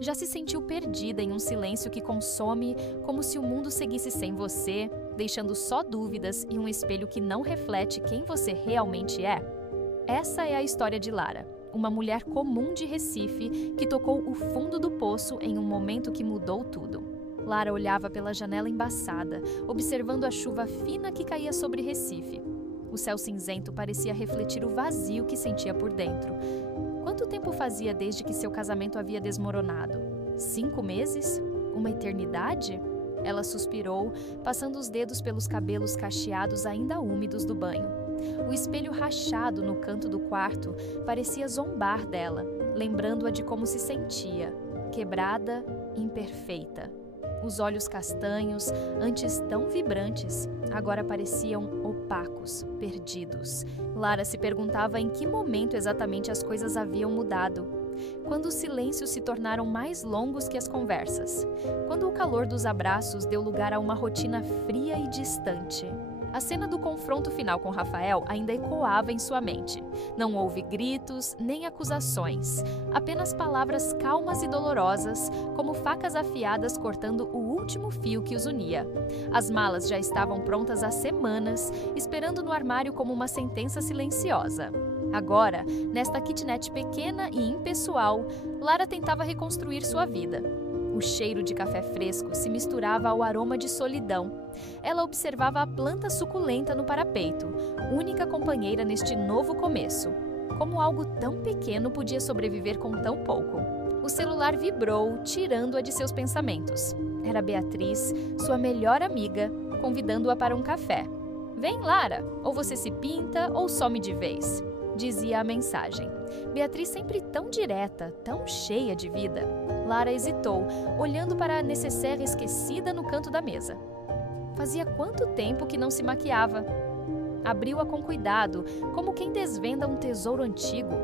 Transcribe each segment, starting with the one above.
Já se sentiu perdida em um silêncio que consome, como se o mundo seguisse sem você, deixando só dúvidas e um espelho que não reflete quem você realmente é? Essa é a história de Lara, uma mulher comum de Recife que tocou o fundo do poço em um momento que mudou tudo. Lara olhava pela janela embaçada, observando a chuva fina que caía sobre Recife. O céu cinzento parecia refletir o vazio que sentia por dentro. Quanto tempo fazia desde que seu casamento havia desmoronado? 5 meses? Uma eternidade? Ela suspirou, passando os dedos pelos cabelos cacheados ainda úmidos do banho. O espelho rachado no canto do quarto parecia zombar dela, lembrando-a de como se sentia, quebrada, imperfeita. Os olhos castanhos, antes tão vibrantes, agora pareciam opacos, perdidos. Lara se perguntava em que momento exatamente as coisas haviam mudado. Quando os silêncios se tornaram mais longos que as conversas. Quando o calor dos abraços deu lugar a uma rotina fria e distante. A cena do confronto final com Rafael ainda ecoava em sua mente. Não houve gritos nem acusações, apenas palavras calmas e dolorosas, como facas afiadas cortando o último fio que os unia. As malas já estavam prontas há semanas, esperando no armário como uma sentença silenciosa. Agora, nesta kitnet pequena e impessoal, Lara tentava reconstruir sua vida. O cheiro de café fresco se misturava ao aroma de solidão. Ela observava a planta suculenta no parapeito, única companheira neste novo começo. Como algo tão pequeno podia sobreviver com tão pouco? O celular vibrou, tirando-a de seus pensamentos. Era Beatriz, sua melhor amiga, convidando-a para um café. "Vem, Lara, ou você se pinta ou some de vez", dizia a mensagem. Beatriz sempre tão direta, tão cheia de vida. Lara hesitou, olhando para a nécessaire esquecida no canto da mesa. Fazia quanto tempo que não se maquiava? Abriu-a com cuidado, como quem desvenda um tesouro antigo.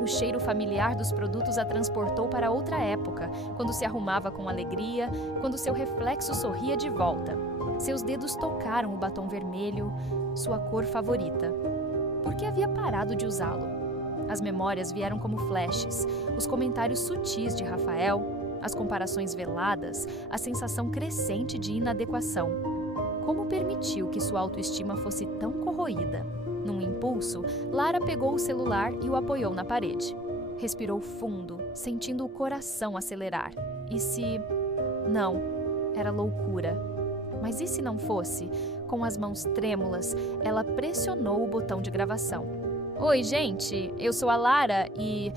O cheiro familiar dos produtos a transportou para outra época, quando se arrumava com alegria, quando seu reflexo sorria de volta. Seus dedos tocaram o batom vermelho, sua cor favorita. Por que havia parado de usá-lo? As memórias vieram como flashes, os comentários sutis de Rafael, as comparações veladas, a sensação crescente de inadequação. Como permitiu que sua autoestima fosse tão corroída? Num impulso, Lara pegou o celular e o apoiou na parede. Respirou fundo, sentindo o coração acelerar. E se... Não, era loucura. Mas e se não fosse? Com as mãos trêmulas, ela pressionou o botão de gravação. "Oi, gente, eu sou a Lara e...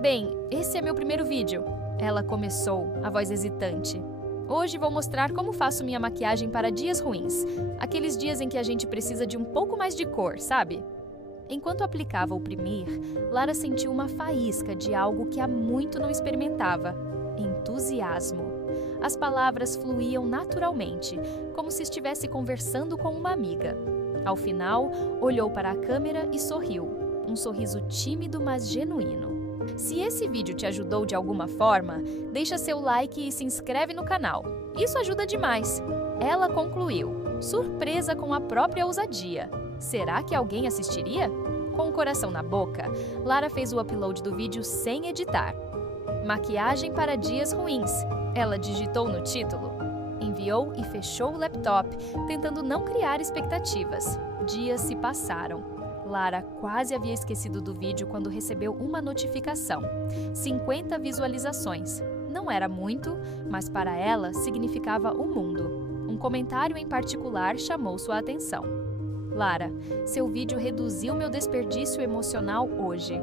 Bem, esse é meu primeiro vídeo." Ela começou, a voz hesitante. "Hoje vou mostrar como faço minha maquiagem para dias ruins. Aqueles dias em que a gente precisa de um pouco mais de cor, sabe?" Enquanto aplicava o primer, Lara sentiu uma faísca de algo que há muito não experimentava. Entusiasmo. As palavras fluíam naturalmente, como se estivesse conversando com uma amiga. Ao final, olhou para a câmera e sorriu. Um sorriso tímido, mas genuíno. Se esse vídeo te ajudou de alguma forma, deixa seu like e se inscreve no canal. Isso ajuda demais. Ela concluiu, surpresa com a própria ousadia. Será que alguém assistiria? Com o coração na boca, Lara fez o upload do vídeo sem editar. "Maquiagem para dias ruins", ela digitou no título. Enviou e fechou o laptop, tentando não criar expectativas. Dias se passaram. Lara quase havia esquecido do vídeo quando recebeu uma notificação. 50 visualizações. Não era muito, mas para ela significava o mundo. Um comentário em particular chamou sua atenção. "Lara, seu vídeo reduziu meu desperdício emocional hoje.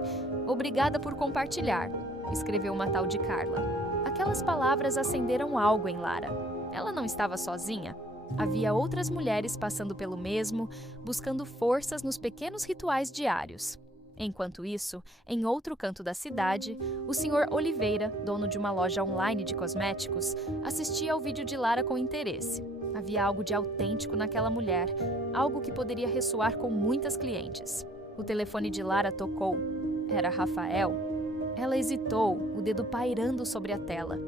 Obrigada por compartilhar", escreveu uma tal de Carla. Aquelas palavras acenderam algo em Lara. Ela não estava sozinha. Havia outras mulheres passando pelo mesmo, buscando forças nos pequenos rituais diários. Enquanto isso, em outro canto da cidade, o Sr. Oliveira, dono de uma loja online de cosméticos, assistia ao vídeo de Lara com interesse. Havia algo de autêntico naquela mulher, algo que poderia ressoar com muitas clientes. O telefone de Lara tocou. Era Rafael. Ela hesitou, o dedo pairando sobre a tela.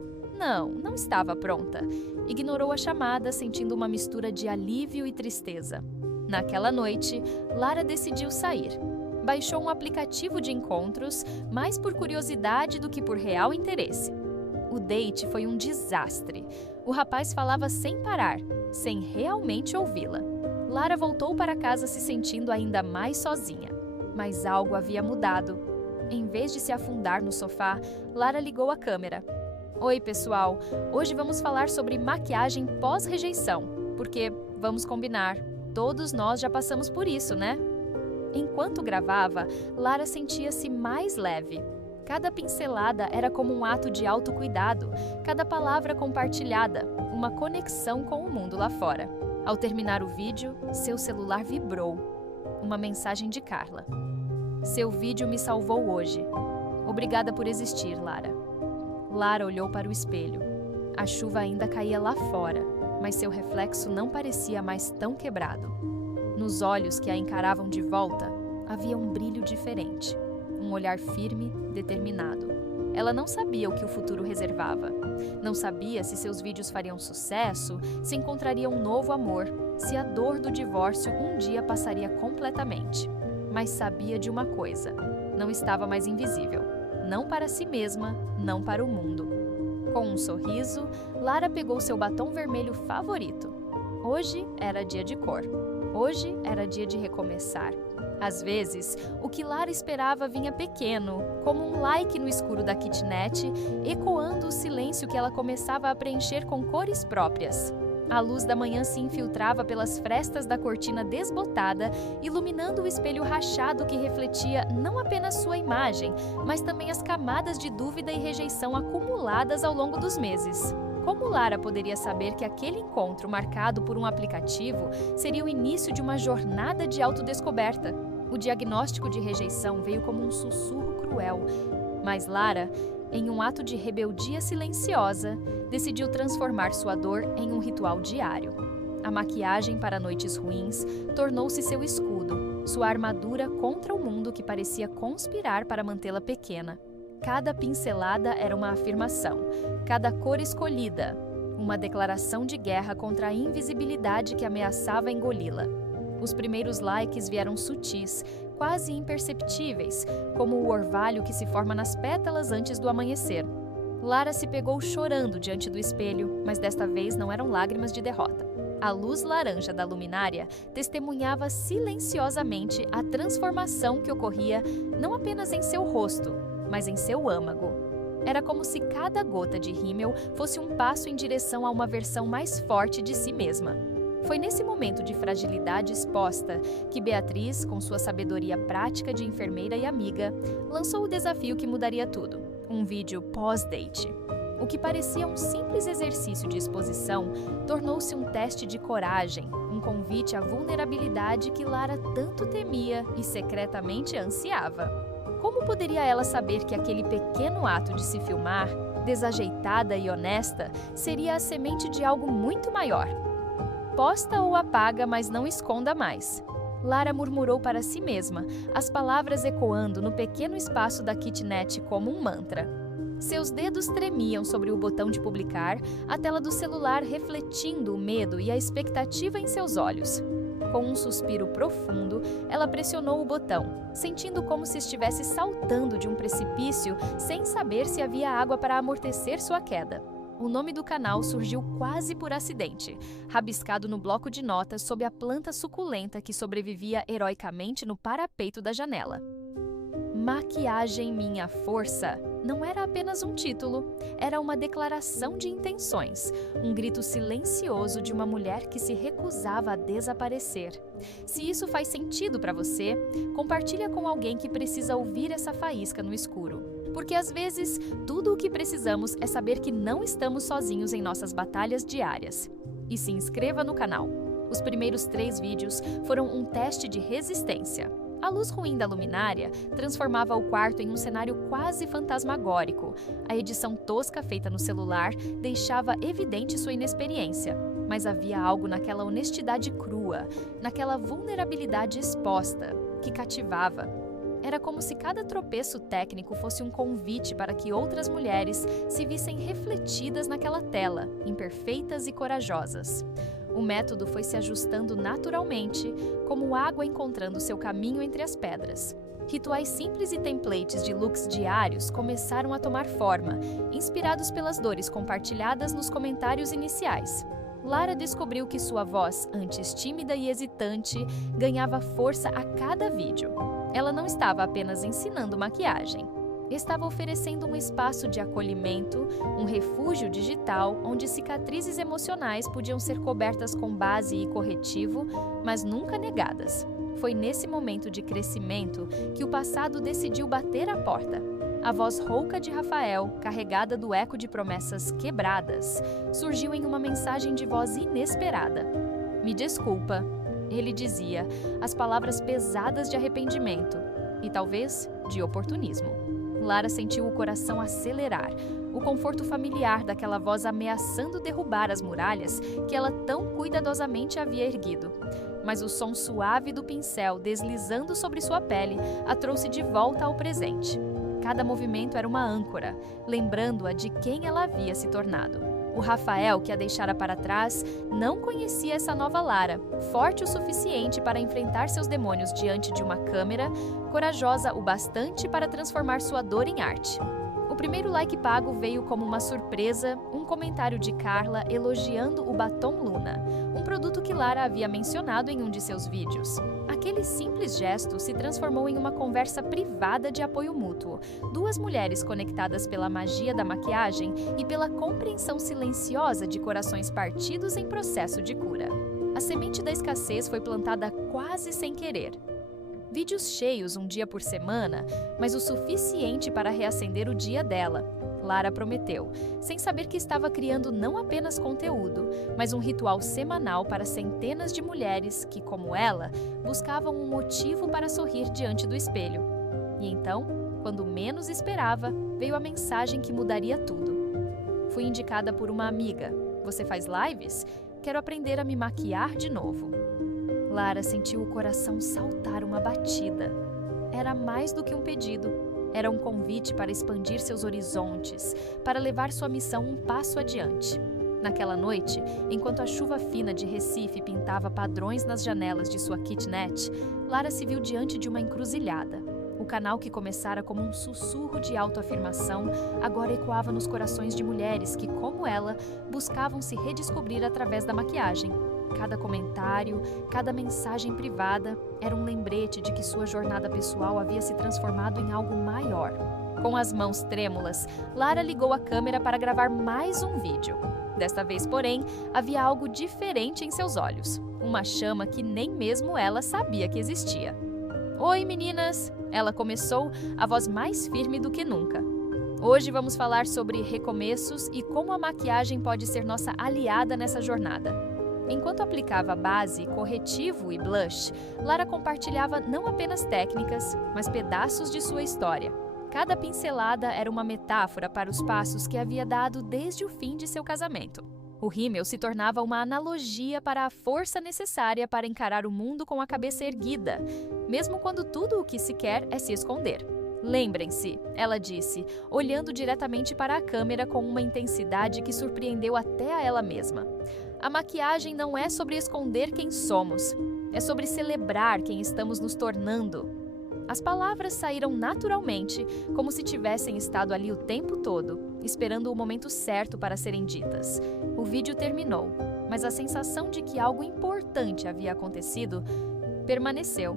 Não estava pronta. Ignorou a chamada, sentindo uma mistura de alívio e tristeza. Naquela noite, Lara decidiu sair. Baixou um aplicativo de encontros, mais por curiosidade do que por real interesse. O date foi um desastre. O rapaz falava sem parar, sem realmente ouvi-la. Lara voltou para casa se sentindo ainda mais sozinha. Mas algo havia mudado. Em vez de se afundar no sofá, Lara ligou a câmera. Oi, pessoal! Hoje vamos falar sobre maquiagem pós-rejeição, porque, vamos combinar, todos nós já passamos por isso, né? Enquanto gravava, Lara sentia-se mais leve. Cada pincelada era como um ato de autocuidado, cada palavra compartilhada, uma conexão com o mundo lá fora. Ao terminar o vídeo, seu celular vibrou. Uma mensagem de Carla. Seu vídeo me salvou hoje. Obrigada por existir, Lara. Lara olhou para o espelho. A chuva ainda caía lá fora, mas seu reflexo não parecia mais tão quebrado. Nos olhos que a encaravam de volta, havia um brilho diferente, um olhar firme, determinado. Ela não sabia o que o futuro reservava. Não sabia se seus vídeos fariam sucesso, se encontraria um novo amor, se a dor do divórcio um dia passaria completamente. Mas sabia de uma coisa: não estava mais invisível. Não para si mesma, não para o mundo. Com um sorriso, Lara pegou seu batom vermelho favorito. Hoje era dia de cor. Hoje era dia de recomeçar. Às vezes, o que Lara esperava vinha pequeno, como um like no escuro da kitnet, ecoando o silêncio que ela começava a preencher com cores próprias. A luz da manhã se infiltrava pelas frestas da cortina desbotada, iluminando o espelho rachado que refletia não apenas sua imagem, mas também as camadas de dúvida e rejeição acumuladas ao longo dos meses. Como Lara poderia saber que aquele encontro marcado por um aplicativo seria o início de uma jornada de autodescoberta? O diagnóstico de rejeição veio como um sussurro cruel, mas Lara, em um ato de rebeldia silenciosa, decidiu transformar sua dor em um ritual diário. A maquiagem para noites ruins tornou-se seu escudo, sua armadura contra o mundo que parecia conspirar para mantê-la pequena. Cada pincelada era uma afirmação, cada cor escolhida, uma declaração de guerra contra a invisibilidade que ameaçava engoli-la. Os primeiros likes vieram sutis, quase imperceptíveis, como o orvalho que se forma nas pétalas antes do amanhecer. Lara se pegou chorando diante do espelho, mas desta vez não eram lágrimas de derrota. A luz laranja da luminária testemunhava silenciosamente a transformação que ocorria não apenas em seu rosto, mas em seu âmago. Era como se cada gota de rímel fosse um passo em direção a uma versão mais forte de si mesma. Foi nesse momento de fragilidade exposta que Beatriz, com sua sabedoria prática de enfermeira e amiga, lançou o desafio que mudaria tudo: um vídeo pós-date. O que parecia um simples exercício de exposição tornou-se um teste de coragem, um convite à vulnerabilidade que Lara tanto temia e secretamente ansiava. Como poderia ela saber que aquele pequeno ato de se filmar, desajeitada e honesta, seria a semente de algo muito maior? Posta ou apaga, mas não esconda mais. Lara murmurou para si mesma, as palavras ecoando no pequeno espaço da kitnet como um mantra. Seus dedos tremiam sobre o botão de publicar, a tela do celular refletindo o medo e a expectativa em seus olhos. Com um suspiro profundo, ela pressionou o botão, sentindo como se estivesse saltando de um precipício sem saber se havia água para amortecer sua queda. O nome do canal surgiu quase por acidente, rabiscado no bloco de notas sob a planta suculenta que sobrevivia heroicamente no parapeito da janela. Maquiagem Minha Força não era apenas um título, era uma declaração de intenções, um grito silencioso de uma mulher que se recusava a desaparecer. Se isso faz sentido para você, compartilha com alguém que precisa ouvir essa faísca no escuro. Porque às vezes, tudo o que precisamos é saber que não estamos sozinhos em nossas batalhas diárias. E se inscreva no canal. Os primeiros 3 vídeos foram um teste de resistência. A luz ruim da luminária transformava o quarto em um cenário quase fantasmagórico. A edição tosca feita no celular deixava evidente sua inexperiência. Mas havia algo naquela honestidade crua, naquela vulnerabilidade exposta, que cativava. Era como se cada tropeço técnico fosse um convite para que outras mulheres se vissem refletidas naquela tela, imperfeitas e corajosas. O método foi se ajustando naturalmente, como água encontrando seu caminho entre as pedras. Rituais simples e templates de looks diários começaram a tomar forma, inspirados pelas dores compartilhadas nos comentários iniciais. Lara descobriu que sua voz, antes tímida e hesitante, ganhava força a cada vídeo. Ela não estava apenas ensinando maquiagem. Estava oferecendo um espaço de acolhimento, um refúgio digital onde cicatrizes emocionais podiam ser cobertas com base e corretivo, mas nunca negadas. Foi nesse momento de crescimento que o passado decidiu bater a porta. A voz rouca de Rafael, carregada do eco de promessas quebradas, surgiu em uma mensagem de voz inesperada. "Me desculpa", ele dizia, as palavras pesadas de arrependimento e talvez de oportunismo. Lara sentiu o coração acelerar, o conforto familiar daquela voz ameaçando derrubar as muralhas que ela tão cuidadosamente havia erguido. Mas o som suave do pincel deslizando sobre sua pele a trouxe de volta ao presente. Cada movimento era uma âncora, lembrando-a de quem ela havia se tornado. O Rafael, que a deixara para trás, não conhecia essa nova Lara, forte o suficiente para enfrentar seus demônios diante de uma câmera, corajosa o bastante para transformar sua dor em arte. O primeiro like pago veio como uma surpresa, um comentário de Carla elogiando o batom Luna, um produto que Lara havia mencionado em um de seus vídeos. Aquele simples gesto se transformou em uma conversa privada de apoio mútuo, duas mulheres conectadas pela magia da maquiagem e pela compreensão silenciosa de corações partidos em processo de cura. A semente da escassez foi plantada quase sem querer. Vídeos cheios um dia por semana, mas o suficiente para reacender o dia dela. Lara prometeu, sem saber que estava criando não apenas conteúdo, mas um ritual semanal para centenas de mulheres que, como ela, buscavam um motivo para sorrir diante do espelho. E então, quando menos esperava, veio a mensagem que mudaria tudo. "Fui indicada por uma amiga. Você faz lives? Quero aprender a me maquiar de novo." Lara sentiu o coração saltar uma batida. Era mais do que um pedido. Era um convite para expandir seus horizontes, para levar sua missão um passo adiante. Naquela noite, enquanto a chuva fina de Recife pintava padrões nas janelas de sua kitnet, Lara se viu diante de uma encruzilhada. O canal que começara como um sussurro de autoafirmação agora ecoava nos corações de mulheres que, como ela, buscavam se redescobrir através da maquiagem. Cada comentário, cada mensagem privada era um lembrete de que sua jornada pessoal havia se transformado em algo maior. Com as mãos trêmulas, Lara ligou a câmera para gravar mais um vídeo. Desta vez, porém, havia algo diferente em seus olhos. Uma chama que nem mesmo ela sabia que existia. "Oi, meninas!" Ela começou, a voz mais firme do que nunca. "Hoje vamos falar sobre recomeços e como a maquiagem pode ser nossa aliada nessa jornada." Enquanto aplicava base, corretivo e blush, Lara compartilhava não apenas técnicas, mas pedaços de sua história. Cada pincelada era uma metáfora para os passos que havia dado desde o fim de seu casamento. O rímel se tornava uma analogia para a força necessária para encarar o mundo com a cabeça erguida, mesmo quando tudo o que se quer é se esconder. "Lembrem-se", ela disse, olhando diretamente para a câmera com uma intensidade que surpreendeu até a ela mesma. "A maquiagem não é sobre esconder quem somos, é sobre celebrar quem estamos nos tornando." As palavras saíram naturalmente, como se tivessem estado ali o tempo todo, esperando o momento certo para serem ditas. O vídeo terminou, mas a sensação de que algo importante havia acontecido permaneceu.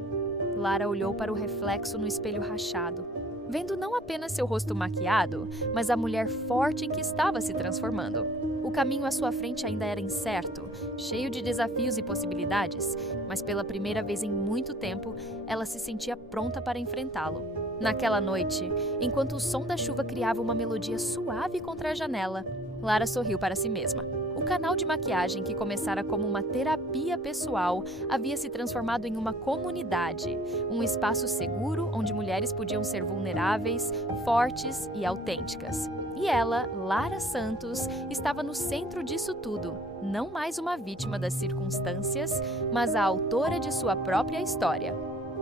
Lara olhou para o reflexo no espelho rachado, vendo não apenas seu rosto maquiado, mas a mulher forte em que estava se transformando. O caminho à sua frente ainda era incerto, cheio de desafios e possibilidades, mas pela primeira vez em muito tempo, ela se sentia pronta para enfrentá-lo. Naquela noite, enquanto o som da chuva criava uma melodia suave contra a janela, Lara sorriu para si mesma. O canal de maquiagem que começara como uma terapia pessoal havia se transformado em uma comunidade, um espaço seguro onde mulheres podiam ser vulneráveis, fortes e autênticas. E ela, Lara Santos, estava no centro disso tudo, não mais uma vítima das circunstâncias, mas a autora de sua própria história.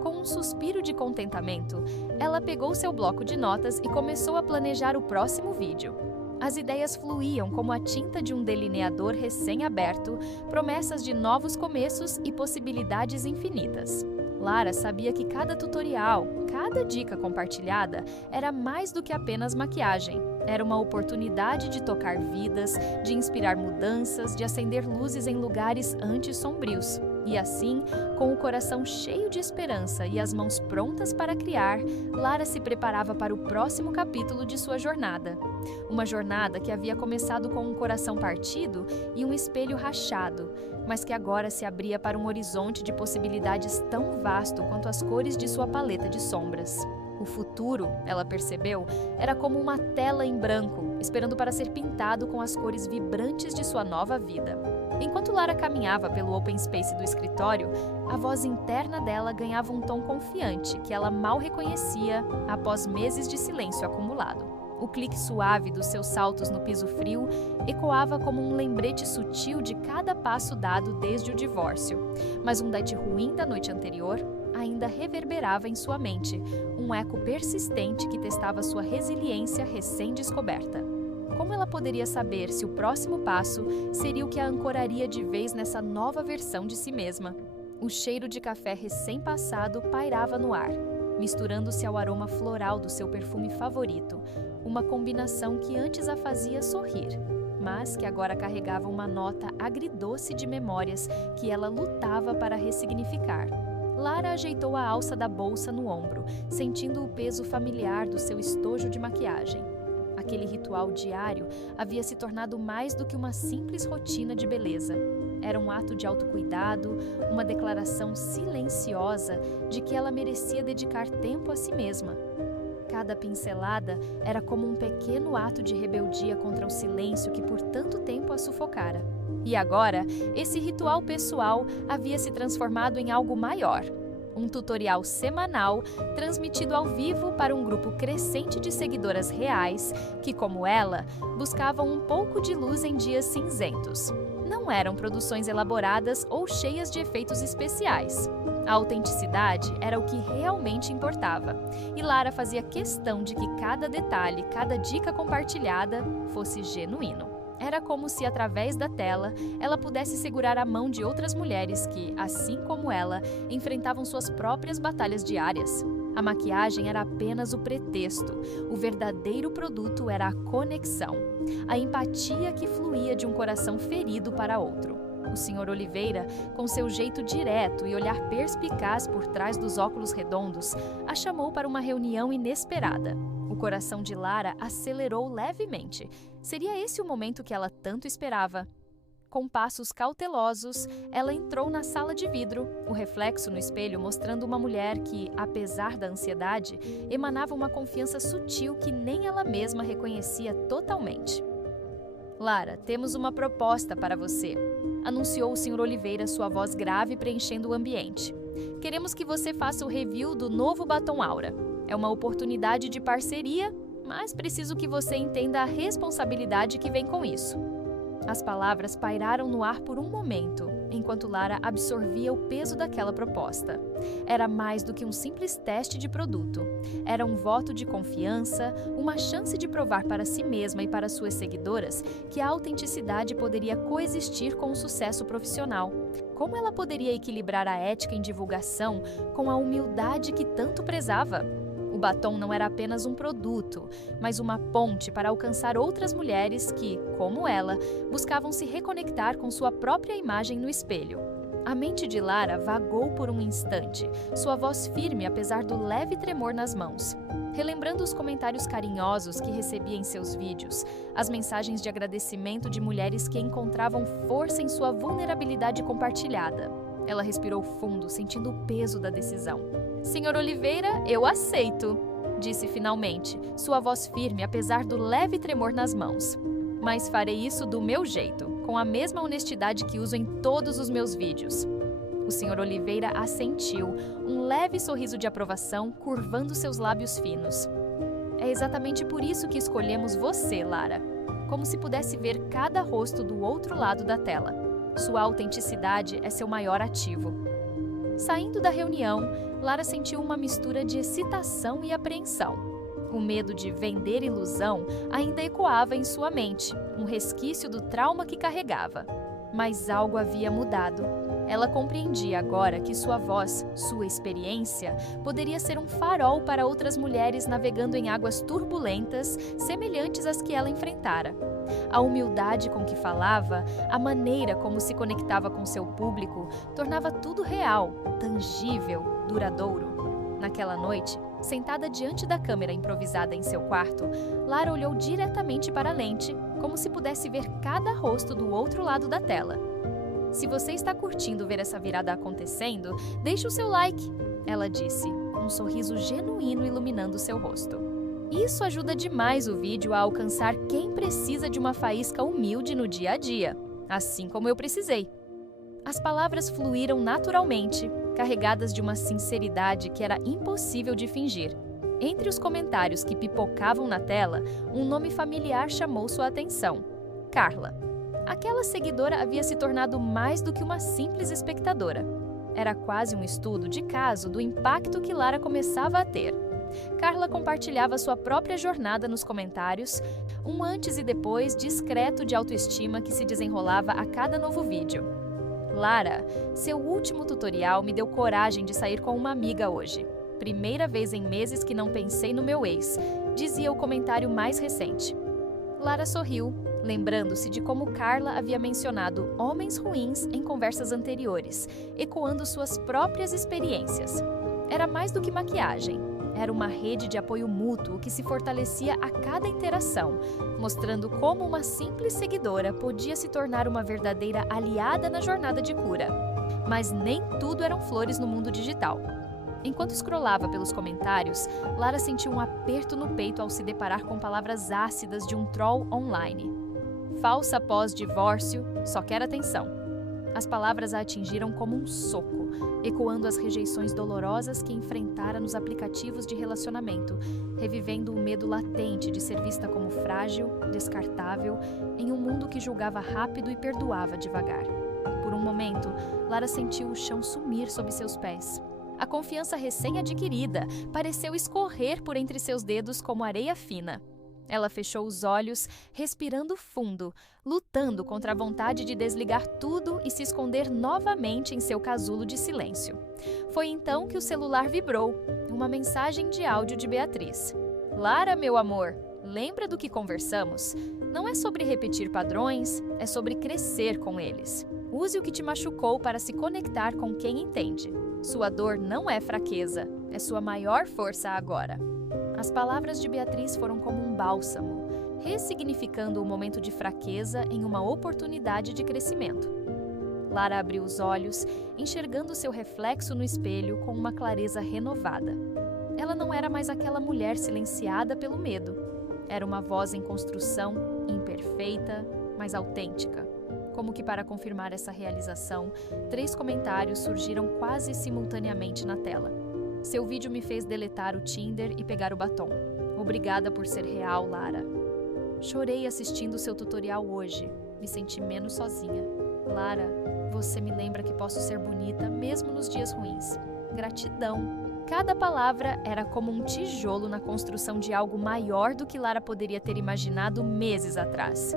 Com um suspiro de contentamento, ela pegou seu bloco de notas e começou a planejar o próximo vídeo. As ideias fluíam como a tinta de um delineador recém-aberto, promessas de novos começos e possibilidades infinitas. Lara sabia que cada tutorial, cada dica compartilhada era mais do que apenas maquiagem. Era uma oportunidade de tocar vidas, de inspirar mudanças, de acender luzes em lugares antes sombrios. E assim, com o coração cheio de esperança e as mãos prontas para criar, Lara se preparava para o próximo capítulo de sua jornada. Uma jornada que havia começado com um coração partido e um espelho rachado, mas que agora se abria para um horizonte de possibilidades tão vasto quanto as cores de sua paleta de sombras. O futuro, ela percebeu, era como uma tela em branco, esperando para ser pintado com as cores vibrantes de sua nova vida. Enquanto Lara caminhava pelo open space do escritório, a voz interna dela ganhava um tom confiante que ela mal reconhecia após meses de silêncio acumulado. O clique suave dos seus saltos no piso frio ecoava como um lembrete sutil de cada passo dado desde o divórcio. Mas um date ruim da noite anterior ainda reverberava em sua mente, um eco persistente que testava sua resiliência recém-descoberta. Como ela poderia saber se o próximo passo seria o que a ancoraria de vez nessa nova versão de si mesma? O cheiro de café recém-passado pairava no ar, misturando-se ao aroma floral do seu perfume favorito, uma combinação que antes a fazia sorrir, mas que agora carregava uma nota agridoce de memórias que ela lutava para ressignificar. Lara ajeitou a alça da bolsa no ombro, sentindo o peso familiar do seu estojo de maquiagem. Aquele ritual diário havia se tornado mais do que uma simples rotina de beleza. Era um ato de autocuidado, uma declaração silenciosa de que ela merecia dedicar tempo a si mesma. Cada pincelada era como um pequeno ato de rebeldia contra o silêncio que por tanto tempo a sufocara. E agora, esse ritual pessoal havia se transformado em algo maior. Um tutorial semanal transmitido ao vivo para um grupo crescente de seguidoras reais que, como ela, buscavam um pouco de luz em dias cinzentos. Não eram produções elaboradas ou cheias de efeitos especiais. A autenticidade era o que realmente importava, e Lara fazia questão de que cada detalhe, cada dica compartilhada fosse genuíno. Era como se, através da tela, ela pudesse segurar a mão de outras mulheres que, assim como ela, enfrentavam suas próprias batalhas diárias. A maquiagem era apenas o pretexto, o verdadeiro produto era a conexão, a empatia que fluía de um coração ferido para outro. O Sr. Oliveira, com seu jeito direto e olhar perspicaz por trás dos óculos redondos, a chamou para uma reunião inesperada. O coração de Lara acelerou levemente. Seria esse o momento que ela tanto esperava? Com passos cautelosos, ela entrou na sala de vidro, o reflexo no espelho mostrando uma mulher que, apesar da ansiedade, emanava uma confiança sutil que nem ela mesma reconhecia totalmente. Lara, temos uma proposta para você, anunciou o Sr. Oliveira, sua voz grave preenchendo o ambiente. Queremos que você faça o review do novo batom Aura. É uma oportunidade de parceria, mas preciso que você entenda a responsabilidade que vem com isso. As palavras pairaram no ar por um momento, enquanto Lara absorvia o peso daquela proposta. Era mais do que um simples teste de produto. Era um voto de confiança, uma chance de provar para si mesma e para suas seguidoras que a autenticidade poderia coexistir com o sucesso profissional. Como ela poderia equilibrar a ética em divulgação com a humildade que tanto prezava? O batom não era apenas um produto, mas uma ponte para alcançar outras mulheres que, como ela, buscavam se reconectar com sua própria imagem no espelho. A mente de Lara vagou por um instante, sua voz firme apesar do leve tremor nas mãos. Relembrando os comentários carinhosos que recebia em seus vídeos, as mensagens de agradecimento de mulheres que encontravam força em sua vulnerabilidade compartilhada. Ela respirou fundo, sentindo o peso da decisão. Sr. Oliveira, eu aceito, disse finalmente, sua voz firme apesar do leve tremor nas mãos. Mas farei isso do meu jeito, com a mesma honestidade que uso em todos os meus vídeos. O Sr. Oliveira assentiu, um leve sorriso de aprovação curvando seus lábios finos. É exatamente por isso que escolhemos você, Lara. Como se pudesse ver cada rosto do outro lado da tela. Sua autenticidade é seu maior ativo. Saindo da reunião, Lara sentiu uma mistura de excitação e apreensão. O medo de vender ilusão ainda ecoava em sua mente, um resquício do trauma que carregava. Mas algo havia mudado. Ela compreendia agora que sua voz, sua experiência, poderia ser um farol para outras mulheres navegando em águas turbulentas, semelhantes às que ela enfrentara. A humildade com que falava, a maneira como se conectava com seu público, tornava tudo real, tangível, duradouro. Naquela noite, sentada diante da câmera improvisada em seu quarto, Lara olhou diretamente para a lente, como se pudesse ver cada rosto do outro lado da tela. Se você está curtindo ver essa virada acontecendo, deixe o seu like, ela disse, um sorriso genuíno iluminando seu rosto. Isso ajuda demais o vídeo a alcançar quem precisa de uma faísca humilde no dia a dia, assim como eu precisei. As palavras fluíram naturalmente, carregadas de uma sinceridade que era impossível de fingir. Entre os comentários que pipocavam na tela, um nome familiar chamou sua atenção: Carla. Aquela seguidora havia se tornado mais do que uma simples espectadora. Era quase um estudo de caso do impacto que Lara começava a ter. Carla compartilhava sua própria jornada nos comentários, um antes e depois discreto de autoestima que se desenrolava a cada novo vídeo. Lara, seu último tutorial me deu coragem de sair com uma amiga hoje. Primeira vez em meses que não pensei no meu ex, dizia o comentário mais recente. Lara sorriu, lembrando-se de como Carla havia mencionado homens ruins em conversas anteriores, ecoando suas próprias experiências. Era mais do que maquiagem. Era uma rede de apoio mútuo que se fortalecia a cada interação, mostrando como uma simples seguidora podia se tornar uma verdadeira aliada na jornada de cura. Mas nem tudo eram flores no mundo digital. Enquanto scrollava pelos comentários, Lara sentiu um aperto no peito ao se deparar com palavras ácidas de um troll online. Falsa pós-divórcio, só quer atenção. As palavras a atingiram como um soco, ecoando as rejeições dolorosas que enfrentara nos aplicativos de relacionamento, revivendo o medo latente de ser vista como frágil, descartável, em um mundo que julgava rápido e perdoava devagar. Por um momento, Lara sentiu o chão sumir sob seus pés. A confiança recém-adquirida pareceu escorrer por entre seus dedos como areia fina. Ela fechou os olhos, respirando fundo, lutando contra a vontade de desligar tudo e se esconder novamente em seu casulo de silêncio. Foi então que o celular vibrou, uma mensagem de áudio de Beatriz. Lara, meu amor, lembra do que conversamos? Não é sobre repetir padrões, é sobre crescer com eles. Use o que te machucou para se conectar com quem entende. Sua dor não é fraqueza, é sua maior força agora. As palavras de Beatriz foram como um bálsamo, ressignificando o momento de fraqueza em uma oportunidade de crescimento. Lara abriu os olhos, enxergando seu reflexo no espelho com uma clareza renovada. Ela não era mais aquela mulher silenciada pelo medo. Era uma voz em construção, imperfeita, mas autêntica. Como que para confirmar essa realização, 3 comentários surgiram quase simultaneamente na tela. Seu vídeo me fez deletar o Tinder e pegar o batom. Obrigada por ser real, Lara. Chorei assistindo seu tutorial hoje. Me senti menos sozinha. Lara, você me lembra que posso ser bonita mesmo nos dias ruins. Gratidão. Cada palavra era como um tijolo na construção de algo maior do que Lara poderia ter imaginado meses atrás.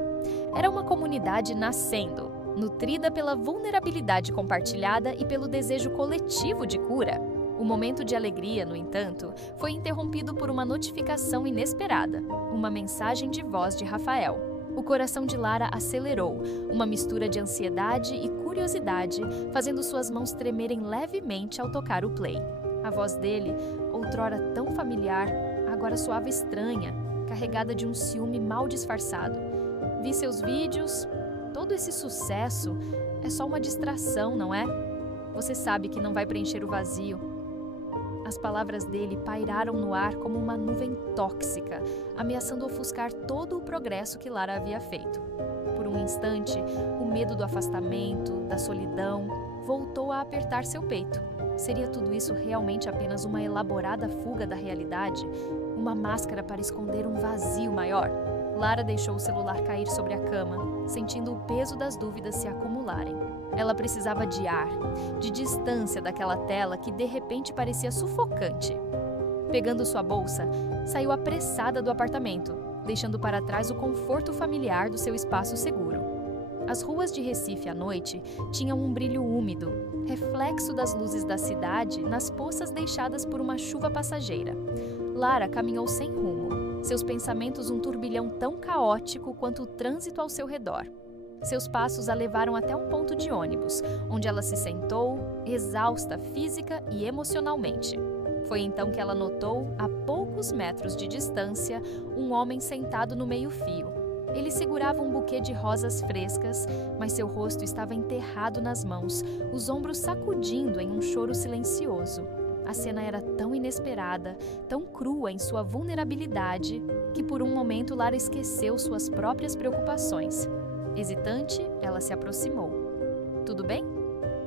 Era uma comunidade nascendo, nutrida pela vulnerabilidade compartilhada e pelo desejo coletivo de cura. O momento de alegria, no entanto, foi interrompido por uma notificação inesperada, uma mensagem de voz de Rafael. O coração de Lara acelerou, uma mistura de ansiedade e curiosidade, fazendo suas mãos tremerem levemente ao tocar o play. A voz dele, outrora tão familiar, agora soava estranha, carregada de um ciúme mal disfarçado. Vi seus vídeos, todo esse sucesso é só uma distração, não é? Você sabe que não vai preencher o vazio. As palavras dele pairaram no ar como uma nuvem tóxica, ameaçando ofuscar todo o progresso que Lara havia feito. Por um instante, o medo do afastamento, da solidão, voltou a apertar seu peito. Seria tudo isso realmente apenas uma elaborada fuga da realidade? Uma máscara para esconder um vazio maior? Lara deixou o celular cair sobre a cama, sentindo o peso das dúvidas se acumularem. Ela precisava de ar, de distância daquela tela que de repente parecia sufocante. Pegando sua bolsa, saiu apressada do apartamento, deixando para trás o conforto familiar do seu espaço seguro. As ruas de Recife à noite tinham um brilho úmido, reflexo das luzes da cidade nas poças deixadas por uma chuva passageira. Lara caminhou sem rumo, seus pensamentos um turbilhão tão caótico quanto o trânsito ao seu redor. Seus passos a levaram até um ponto de ônibus, onde ela se sentou, exausta física e emocionalmente. Foi então que ela notou, a poucos metros de distância, um homem sentado no meio-fio. Ele segurava um buquê de rosas frescas, mas seu rosto estava enterrado nas mãos, os ombros sacudindo em um choro silencioso. A cena era tão inesperada, tão crua em sua vulnerabilidade, que por um momento Lara esqueceu suas próprias preocupações. Hesitante, ela se aproximou. "Tudo bem?"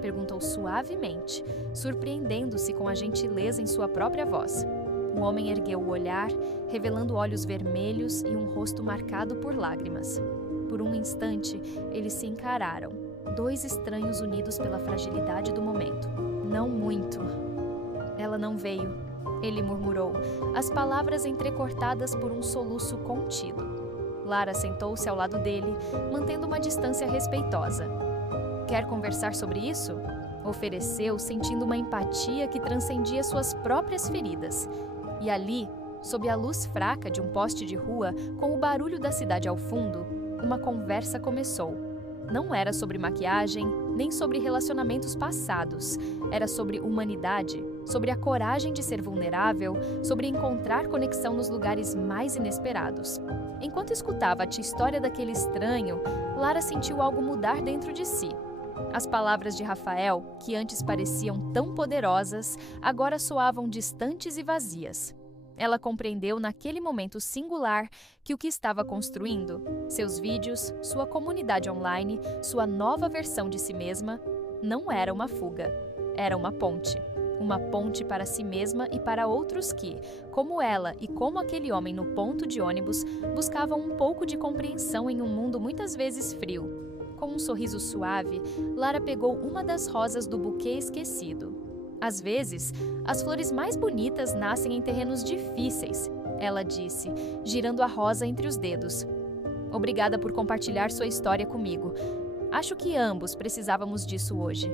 perguntou suavemente, surpreendendo-se com a gentileza em sua própria voz. O homem ergueu o olhar, revelando olhos vermelhos e um rosto marcado por lágrimas. Por um instante, eles se encararam, dois estranhos unidos pela fragilidade do momento. "Não muito." "Ela não veio," ele murmurou, as palavras entrecortadas por um soluço contido. Lara sentou-se ao lado dele, mantendo uma distância respeitosa. "Quer conversar sobre isso?" ofereceu, sentindo uma empatia que transcendia suas próprias feridas. E ali, sob a luz fraca de um poste de rua, com o barulho da cidade ao fundo, uma conversa começou. Não era sobre maquiagem, nem sobre relacionamentos passados. Era sobre humanidade, sobre a coragem de ser vulnerável, sobre encontrar conexão nos lugares mais inesperados. Enquanto escutava a história daquele estranho, Lara sentiu algo mudar dentro de si. As palavras de Rafael, que antes pareciam tão poderosas, agora soavam distantes e vazias. Ela compreendeu naquele momento singular que o que estava construindo, seus vídeos, sua comunidade online, sua nova versão de si mesma, não era uma fuga, era uma ponte. Uma ponte para si mesma e para outros que, como ela e como aquele homem no ponto de ônibus, buscavam um pouco de compreensão em um mundo muitas vezes frio. Com um sorriso suave, Lara pegou uma das rosas do buquê esquecido. "Às vezes, as flores mais bonitas nascem em terrenos difíceis," ela disse, girando a rosa entre os dedos. "Obrigada por compartilhar sua história comigo. Acho que ambos precisávamos disso hoje."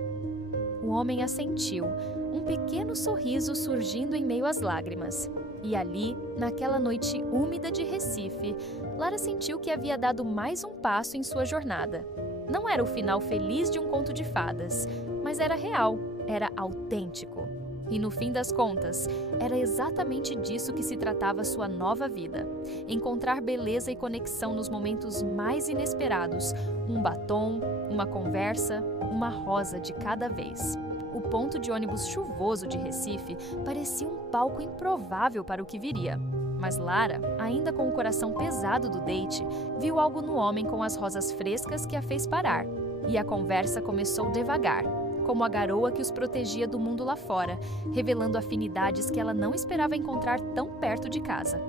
O homem assentiu, um pequeno sorriso surgindo em meio às lágrimas. E ali, naquela noite úmida de Recife, Lara sentiu que havia dado mais um passo em sua jornada. Não era o final feliz de um conto de fadas, mas era real, era autêntico. E no fim das contas, era exatamente disso que se tratava sua nova vida. Encontrar beleza e conexão nos momentos mais inesperados, um batom, uma conversa, uma rosa de cada vez. O ponto de ônibus chuvoso de Recife parecia um palco improvável para o que viria. Mas Lara, ainda com o coração pesado do date, viu algo no homem com as rosas frescas que a fez parar. E a conversa começou devagar, como a garoa que os protegia do mundo lá fora, revelando afinidades que ela não esperava encontrar tão perto de casa.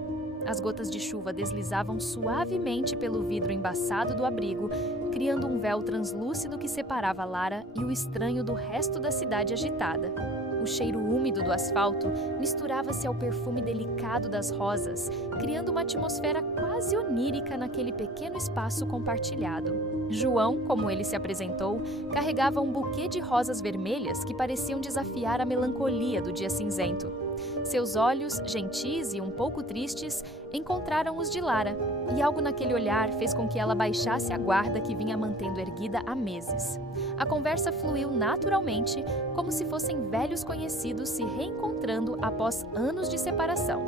As gotas de chuva deslizavam suavemente pelo vidro embaçado do abrigo, criando um véu translúcido que separava Lara e o estranho do resto da cidade agitada. O cheiro úmido do asfalto misturava-se ao perfume delicado das rosas, criando uma atmosfera quase onírica naquele pequeno espaço compartilhado. João, como ele se apresentou, carregava um buquê de rosas vermelhas que pareciam desafiar a melancolia do dia cinzento. Seus olhos, gentis e um pouco tristes, encontraram os de Lara, e algo naquele olhar fez com que ela baixasse a guarda que vinha mantendo erguida há meses. A conversa fluiu naturalmente, como se fossem velhos conhecidos se reencontrando após anos de separação.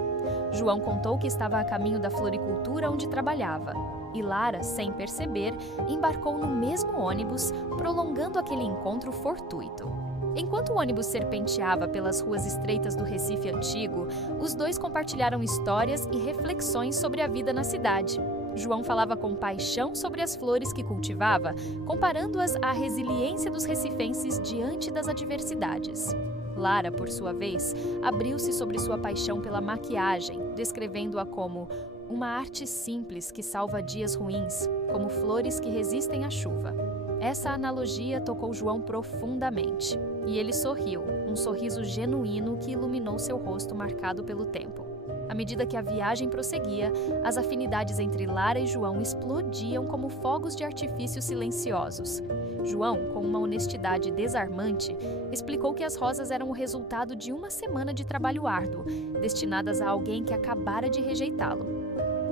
João contou que estava a caminho da floricultura onde trabalhava, e Lara, sem perceber, embarcou no mesmo ônibus, prolongando aquele encontro fortuito. Enquanto o ônibus serpenteava pelas ruas estreitas do Recife antigo, os dois compartilharam histórias e reflexões sobre a vida na cidade. João falava com paixão sobre as flores que cultivava, comparando-as à resiliência dos recifenses diante das adversidades. Lara, por sua vez, abriu-se sobre sua paixão pela maquiagem, descrevendo-a como uma arte simples que salva dias ruins, como flores que resistem à chuva. Essa analogia tocou João profundamente, e ele sorriu, um sorriso genuíno que iluminou seu rosto marcado pelo tempo. À medida que a viagem prosseguia, as afinidades entre Lara e João explodiam como fogos de artifício silenciosos. João, com uma honestidade desarmante, explicou que as rosas eram o resultado de uma semana de trabalho árduo, destinadas a alguém que acabara de rejeitá-lo.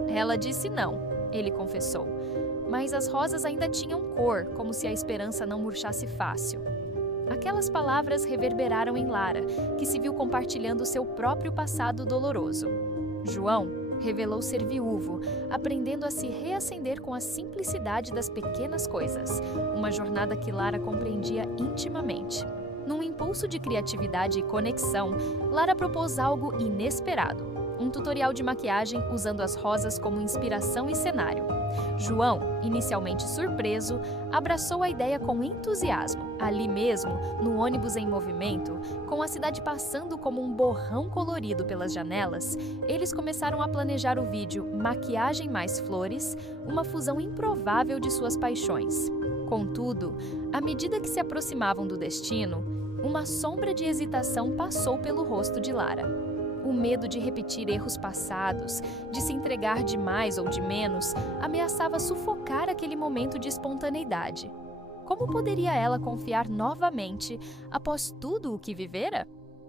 Ela disse não, ele confessou, mas as rosas ainda tinham cor, como se a esperança não murchasse fácil. Aquelas palavras reverberaram em Lara, que se viu compartilhando seu próprio passado doloroso. João revelou ser viúvo, aprendendo a se reacender com a simplicidade das pequenas coisas, uma jornada que Lara compreendia intimamente. Num impulso de criatividade e conexão, Lara propôs algo inesperado. Um tutorial de maquiagem usando as rosas como inspiração e cenário. João, inicialmente surpreso, abraçou a ideia com entusiasmo. Ali mesmo, no ônibus em movimento, com a cidade passando como um borrão colorido pelas janelas, eles começaram a planejar o vídeo Maquiagem mais Flores, uma fusão improvável de suas paixões. Contudo, à medida que se aproximavam do destino, uma sombra de hesitação passou pelo rosto de Lara. O medo de repetir erros passados, de se entregar de mais ou de menos, ameaçava sufocar aquele momento de espontaneidade. Como poderia ela confiar novamente após tudo o que vivera?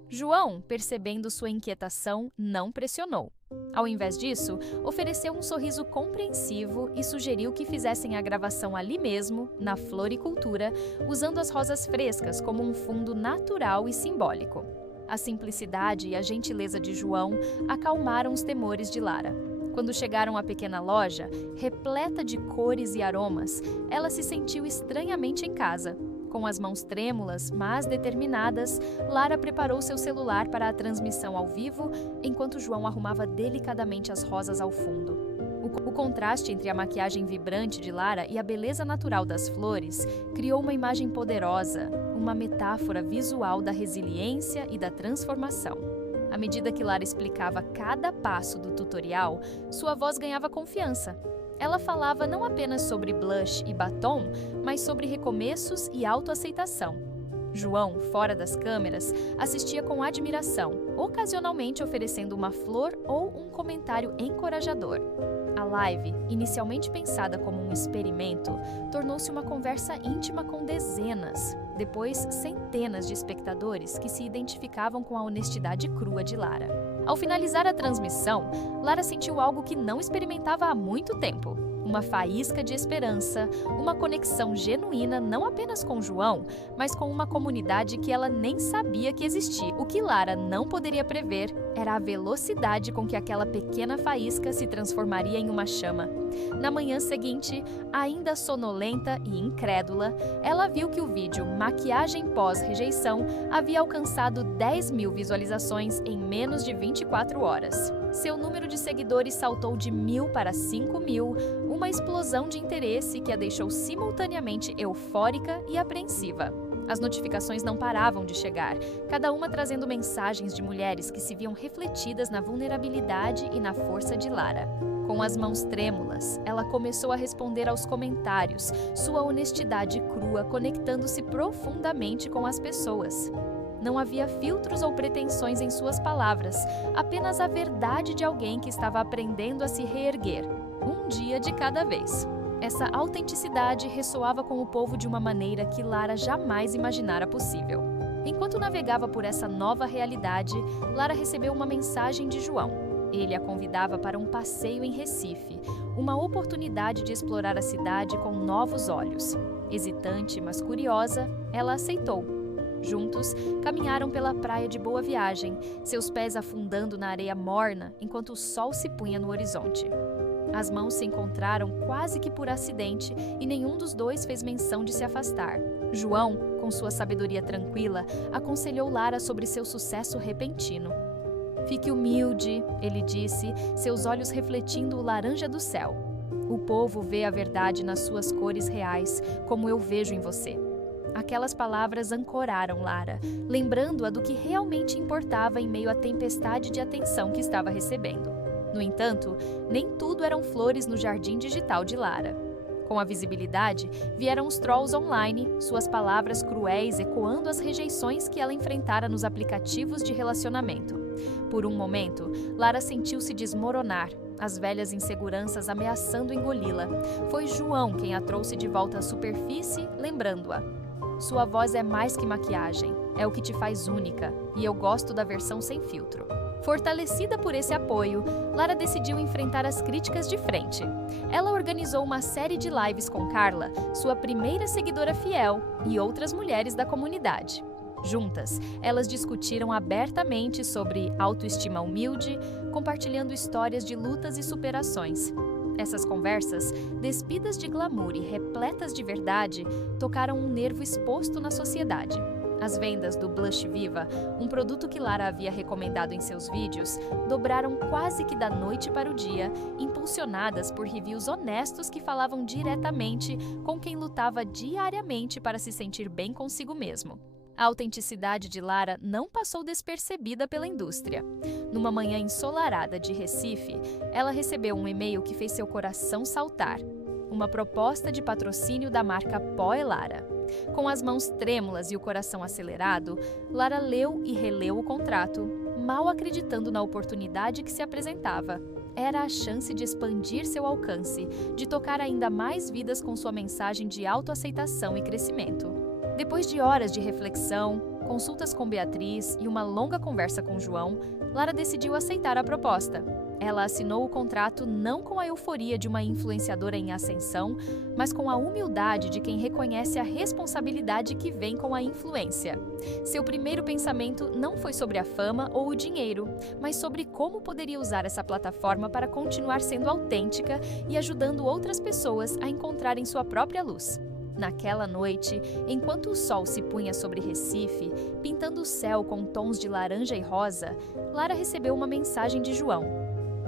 João, percebendo sua inquietação, não pressionou. Ao invés disso, ofereceu um sorriso compreensivo e sugeriu que fizessem a gravação ali mesmo, na floricultura, usando as rosas frescas como um fundo natural e simbólico. A simplicidade e a gentileza de João acalmaram os temores de Lara. Quando chegaram à pequena loja, repleta de cores e aromas, ela se sentiu estranhamente em casa. Com as mãos trêmulas, mas determinadas, Lara preparou seu celular para a transmissão ao vivo, enquanto João arrumava delicadamente as rosas ao fundo. O contraste entre a maquiagem vibrante de Lara e a beleza natural das flores criou uma imagem poderosa, uma metáfora visual da resiliência e da transformação. À medida que Lara explicava cada passo do tutorial, sua voz ganhava confiança. Ela falava não apenas sobre blush e batom, mas sobre recomeços e autoaceitação. João, fora das câmeras, assistia com admiração, ocasionalmente oferecendo uma flor ou um comentário encorajador. A live, inicialmente pensada como um experimento, tornou-se uma conversa íntima com dezenas, depois centenas de espectadores que se identificavam com a honestidade crua de Lara. Ao finalizar a transmissão, Lara sentiu algo que não experimentava há muito tempo. Uma faísca de esperança, uma conexão genuína não apenas com João, mas com uma comunidade que ela nem sabia que existia. O que Lara não poderia prever era a velocidade com que aquela pequena faísca se transformaria em uma chama. Na manhã seguinte, ainda sonolenta e incrédula, ela viu que o vídeo Maquiagem pós-rejeição havia alcançado 10.000 visualizações em menos de 24 horas. Seu número de seguidores saltou de 1.000 para 5.000, uma explosão de interesse que a deixou simultaneamente eufórica e apreensiva. As notificações não paravam de chegar, cada uma trazendo mensagens de mulheres que se viam refletidas na vulnerabilidade e na força de Lara. Com as mãos trêmulas, ela começou a responder aos comentários, sua honestidade crua conectando-se profundamente com as pessoas. Não havia filtros ou pretensões em suas palavras, apenas a verdade de alguém que estava aprendendo a se reerguer, um dia de cada vez. Essa autenticidade ressoava com o povo de uma maneira que Lara jamais imaginara possível. Enquanto navegava por essa nova realidade, Lara recebeu uma mensagem de João. Ele a convidava para um passeio em Recife, uma oportunidade de explorar a cidade com novos olhos. Hesitante, mas curiosa, ela aceitou. Juntos, caminharam pela praia de Boa Viagem, seus pés afundando na areia morna enquanto o sol se punha no horizonte. As mãos se encontraram quase que por acidente e nenhum dos dois fez menção de se afastar. João, com sua sabedoria tranquila, aconselhou Lara sobre seu sucesso repentino. "Fique humilde", ele disse, seus olhos refletindo o laranja do céu. "O povo vê a verdade nas suas cores reais, como eu vejo em você." Aquelas palavras ancoraram Lara, lembrando-a do que realmente importava em meio à tempestade de atenção que estava recebendo. No entanto, nem tudo eram flores no jardim digital de Lara. Com a visibilidade, vieram os trolls online, suas palavras cruéis ecoando as rejeições que ela enfrentara nos aplicativos de relacionamento. Por um momento, Lara sentiu-se desmoronar, as velhas inseguranças ameaçando engoli-la. Foi João quem a trouxe de volta à superfície, lembrando-a. Sua voz é mais que maquiagem, é o que te faz única, e eu gosto da versão sem filtro. Fortalecida por esse apoio, Lara decidiu enfrentar as críticas de frente. Ela organizou uma série de lives com Carla, sua primeira seguidora fiel, e outras mulheres da comunidade. Juntas, elas discutiram abertamente sobre autoestima humilde, compartilhando histórias de lutas e superações. Essas conversas, despidas de glamour e repletas de verdade, tocaram um nervo exposto na sociedade. As vendas do Blush Viva, um produto que Lara havia recomendado em seus vídeos, dobraram quase que da noite para o dia, impulsionadas por reviews honestos que falavam diretamente com quem lutava diariamente para se sentir bem consigo mesmo. A autenticidade de Lara não passou despercebida pela indústria. Numa manhã ensolarada de Recife, ela recebeu um e-mail que fez seu coração saltar. Uma proposta de patrocínio da marca Pó e Lara. Com as mãos trêmulas e o coração acelerado, Lara leu e releu o contrato, mal acreditando na oportunidade que se apresentava. Era a chance de expandir seu alcance, de tocar ainda mais vidas com sua mensagem de autoaceitação e crescimento. Depois de horas de reflexão, consultas com Beatriz e uma longa conversa com João, Lara decidiu aceitar a proposta. Ela assinou o contrato não com a euforia de uma influenciadora em ascensão, mas com a humildade de quem reconhece a responsabilidade que vem com a influência. Seu primeiro pensamento não foi sobre a fama ou o dinheiro, mas sobre como poderia usar essa plataforma para continuar sendo autêntica e ajudando outras pessoas a encontrarem sua própria luz. Naquela noite, enquanto o sol se punha sobre Recife, pintando o céu com tons de laranja e rosa, Lara recebeu uma mensagem de João.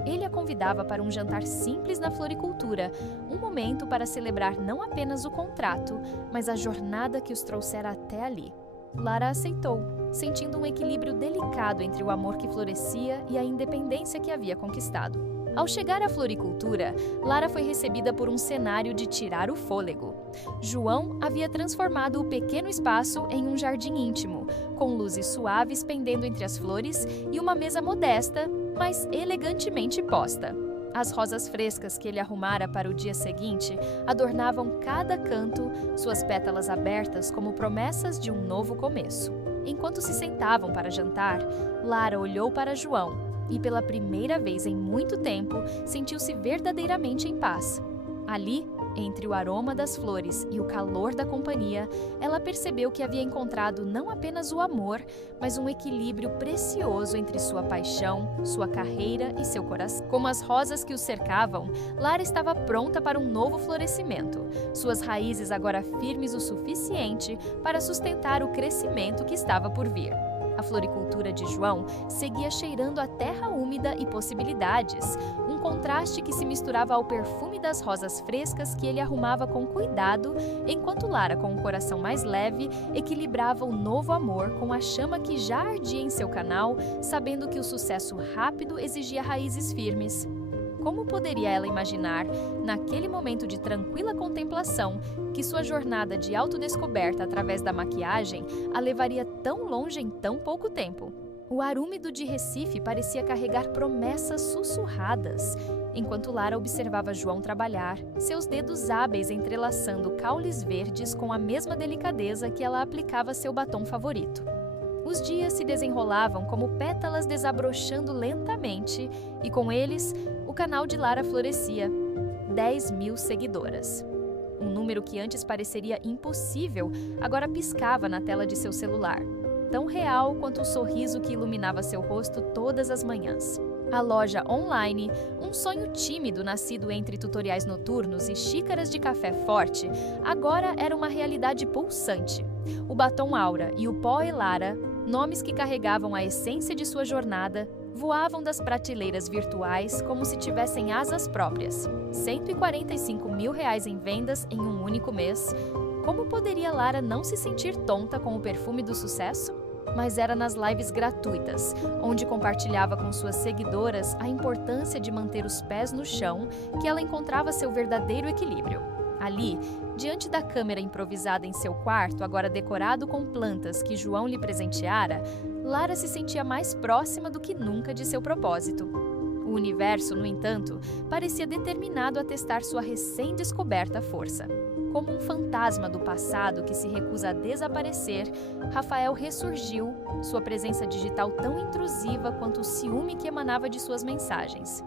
Ele a convidava para um jantar simples na floricultura, um momento para celebrar não apenas o contrato, mas a jornada que os trouxera até ali. Lara aceitou, sentindo um equilíbrio delicado entre o amor que florescia e a independência que havia conquistado. Ao chegar à floricultura, Lara foi recebida por um cenário de tirar o fôlego. João havia transformado o pequeno espaço em um jardim íntimo, com luzes suaves pendendo entre as flores e uma mesa modesta, mas elegantemente posta. As rosas frescas que ele arrumara para o dia seguinte adornavam cada canto, suas pétalas abertas como promessas de um novo começo. Enquanto se sentavam para jantar, Lara olhou para João e, pela primeira vez em muito tempo, sentiu-se verdadeiramente em paz. Ali, entre o aroma das flores e o calor da companhia, ela percebeu que havia encontrado não apenas o amor, mas um equilíbrio precioso entre sua paixão, sua carreira e seu coração. Como as rosas que o cercavam, Lara estava pronta para um novo florescimento, suas raízes agora firmes o suficiente para sustentar o crescimento que estava por vir. A floricultura de João seguia cheirando a terra úmida e possibilidades, um contraste que se misturava ao perfume das rosas frescas que ele arrumava com cuidado, enquanto Lara, com o coração mais leve, equilibrava o novo amor com a chama que já ardia em seu canal, sabendo que o sucesso rápido exigia raízes firmes. Como poderia ela imaginar, naquele momento de tranquila contemplação, que sua jornada de autodescoberta através da maquiagem a levaria tão longe em tão pouco tempo? O ar úmido de Recife parecia carregar promessas sussurradas, enquanto Lara observava João trabalhar, seus dedos hábeis entrelaçando caules verdes com a mesma delicadeza que ela aplicava a seu batom favorito. Os dias se desenrolavam como pétalas desabrochando lentamente e, com eles, o canal de Lara florescia. 10.000 seguidoras. Um número que antes pareceria impossível, agora piscava na tela de seu celular. Tão real quanto o sorriso que iluminava seu rosto todas as manhãs. A loja online, um sonho tímido nascido entre tutoriais noturnos e xícaras de café forte, agora era uma realidade pulsante. O batom Aura e o pó Lara, nomes que carregavam a essência de sua jornada, voavam das prateleiras virtuais como se tivessem asas próprias. R$145 mil em vendas em um único mês. Como poderia Lara não se sentir tonta com o perfume do sucesso? Mas era nas lives gratuitas, onde compartilhava com suas seguidoras a importância de manter os pés no chão, que ela encontrava seu verdadeiro equilíbrio. Ali, Diante da câmera improvisada em seu quarto, agora decorado com plantas que João lhe presenteara, Lara se sentia mais próxima do que nunca de seu propósito. O universo, no entanto, parecia determinado a testar sua recém-descoberta força. Como um fantasma do passado que se recusa a desaparecer, Rafael ressurgiu, sua presença digital tão intrusiva quanto o ciúme que emanava de suas mensagens.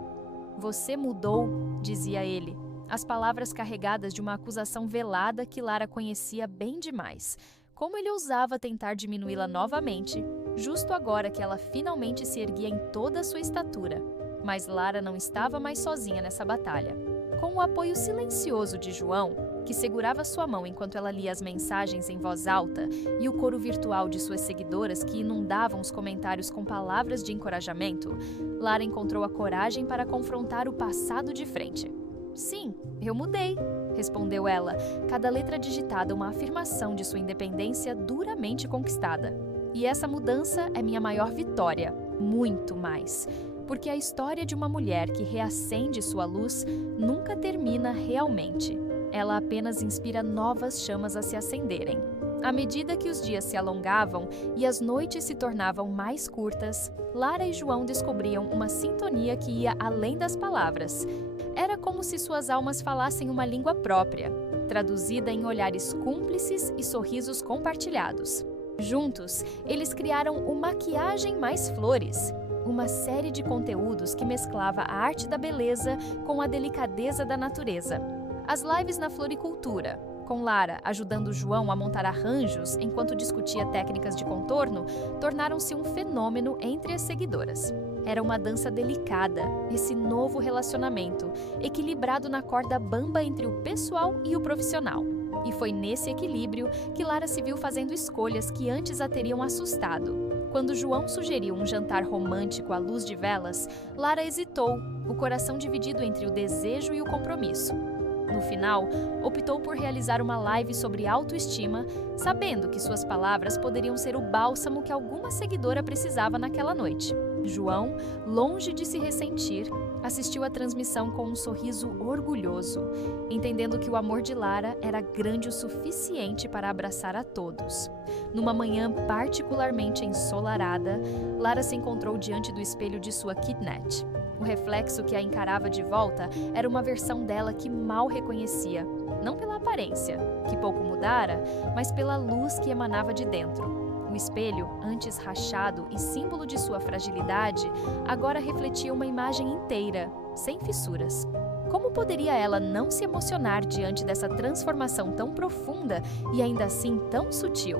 "Você mudou", dizia ele, as palavras carregadas de uma acusação velada que Lara conhecia bem demais. Como ele ousava tentar diminuí-la novamente, justo agora que ela finalmente se erguia em toda a sua estatura. Mas Lara não estava mais sozinha nessa batalha. Com o apoio silencioso de João, que segurava sua mão enquanto ela lia as mensagens em voz alta, e o coro virtual de suas seguidoras que inundavam os comentários com palavras de encorajamento, Lara encontrou a coragem para confrontar o passado de frente. "Sim, eu mudei", respondeu ela, cada letra digitada uma afirmação de sua independência duramente conquistada. "E essa mudança é minha maior vitória, muito mais. Porque a história de uma mulher que reacende sua luz nunca termina realmente. Ela apenas inspira novas chamas a se acenderem. À medida que os dias se alongavam e as noites se tornavam mais curtas, Lara e João descobriam uma sintonia que ia além das palavras. Era como se suas almas falassem uma língua própria, traduzida em olhares cúmplices e sorrisos compartilhados. Juntos, eles criaram o Maquiagem Mais Flores, uma série de conteúdos que mesclava a arte da beleza com a delicadeza da natureza. As lives na floricultura, com Lara ajudando João a montar arranjos enquanto discutia técnicas de contorno, tornaram-se um fenômeno entre as seguidoras. Era uma dança delicada, esse novo relacionamento, equilibrado na corda bamba entre o pessoal e o profissional. E foi nesse equilíbrio que Lara se viu fazendo escolhas que antes a teriam assustado. Quando João sugeriu um jantar romântico à luz de velas, Lara hesitou, o coração dividido entre o desejo e o compromisso. No final, optou por realizar uma live sobre autoestima, sabendo que suas palavras poderiam ser o bálsamo que alguma seguidora precisava naquela noite. João, longe de se ressentir, assistiu à transmissão com um sorriso orgulhoso, entendendo que o amor de Lara era grande o suficiente para abraçar a todos. Numa manhã particularmente ensolarada, Lara se encontrou diante do espelho de sua kitnet. O reflexo que a encarava de volta era uma versão dela que mal reconhecia, não pela aparência, que pouco mudara, mas pela luz que emanava de dentro. O espelho, antes rachado e símbolo de sua fragilidade, agora refletia uma imagem inteira, sem fissuras. Como poderia ela não se emocionar diante dessa transformação tão profunda e ainda assim tão sutil?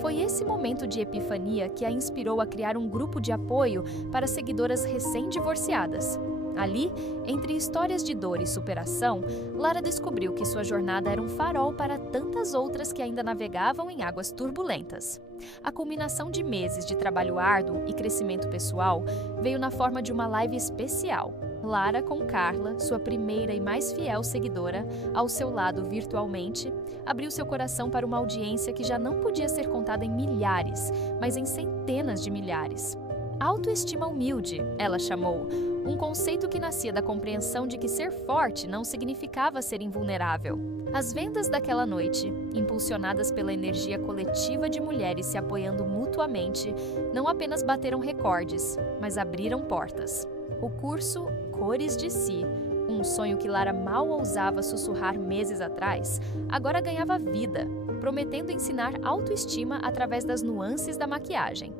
Foi esse momento de epifania que a inspirou a criar um grupo de apoio para seguidoras recém-divorciadas. Ali, entre histórias de dor e superação, Lara descobriu que sua jornada era um farol para tantas outras que ainda navegavam em águas turbulentas. A culminação de meses de trabalho árduo e crescimento pessoal veio na forma de uma live especial. Lara com Carla, sua primeira e mais fiel seguidora, ao seu lado virtualmente, abriu seu coração para uma audiência que já não podia ser contada em milhares, mas em centenas de milhares. Autoestima humilde, ela chamou, um conceito que nascia da compreensão de que ser forte não significava ser invulnerável. As vendas daquela noite, impulsionadas pela energia coletiva de mulheres se apoiando mutuamente, não apenas bateram recordes, mas abriram portas. O curso Cores de Si, um sonho que Lara mal ousava sussurrar meses atrás, agora ganhava vida, prometendo ensinar autoestima através das nuances da maquiagem.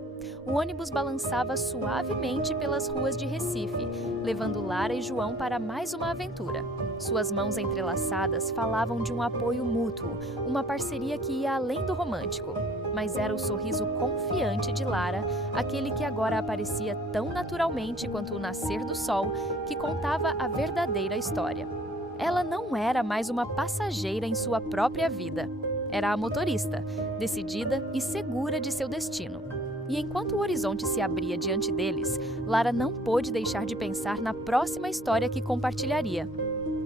O ônibus balançava suavemente pelas ruas de Recife, levando Lara e João para mais uma aventura. Suas mãos entrelaçadas falavam de um apoio mútuo, uma parceria que ia além do romântico. Mas era o sorriso confiante de Lara, aquele que agora aparecia tão naturalmente quanto o nascer do sol, que contava a verdadeira história. Ela não era mais uma passageira em sua própria vida. Era a motorista, decidida e segura de seu destino. E enquanto o horizonte se abria diante deles, Lara não pôde deixar de pensar na próxima história que compartilharia.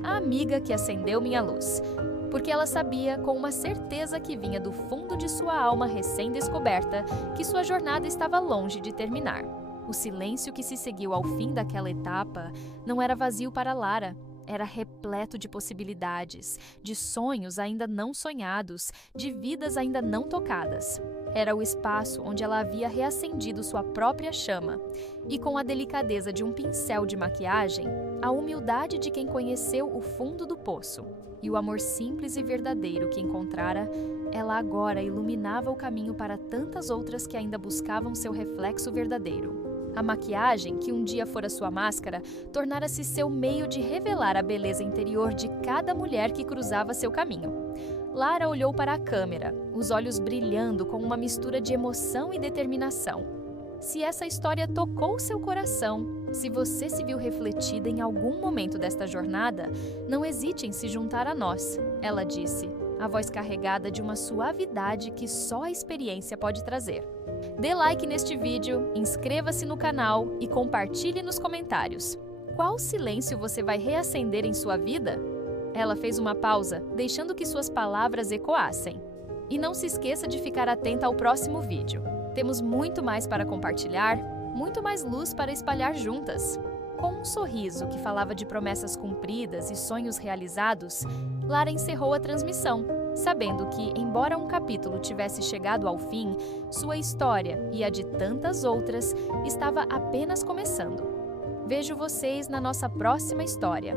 A amiga que acendeu minha luz. Porque ela sabia, com uma certeza que vinha do fundo de sua alma recém-descoberta, que sua jornada estava longe de terminar. O silêncio que se seguiu ao fim daquela etapa não era vazio para Lara. era repleto de possibilidades, de sonhos ainda não sonhados, de vidas ainda não tocadas. Era o espaço onde ela havia reacendido sua própria chama. E com a delicadeza de um pincel de maquiagem, a humildade de quem conheceu o fundo do poço e o amor simples e verdadeiro que encontrara, ela agora iluminava o caminho para tantas outras que ainda buscavam seu reflexo verdadeiro. A maquiagem, que um dia fora sua máscara, tornara-se seu meio de revelar a beleza interior de cada mulher que cruzava seu caminho. Lara olhou para a câmera, os olhos brilhando com uma mistura de emoção e determinação. Se essa história tocou seu coração, se você se viu refletida em algum momento desta jornada, não hesite em se juntar a nós, ela disse, a voz carregada de uma suavidade que só a experiência pode trazer. Dê like neste vídeo, inscreva-se no canal e compartilhe nos comentários. Qual silêncio você vai reacender em sua vida? Ela fez uma pausa, deixando que suas palavras ecoassem. E não se esqueça de ficar atenta ao próximo vídeo. Temos muito mais para compartilhar, muito mais luz para espalhar juntas. Com um sorriso que falava de promessas cumpridas e sonhos realizados, Lara encerrou a transmissão, sabendo que, embora um capítulo tivesse chegado ao fim, sua história e a de tantas outras estava apenas começando. Vejo vocês na nossa próxima história.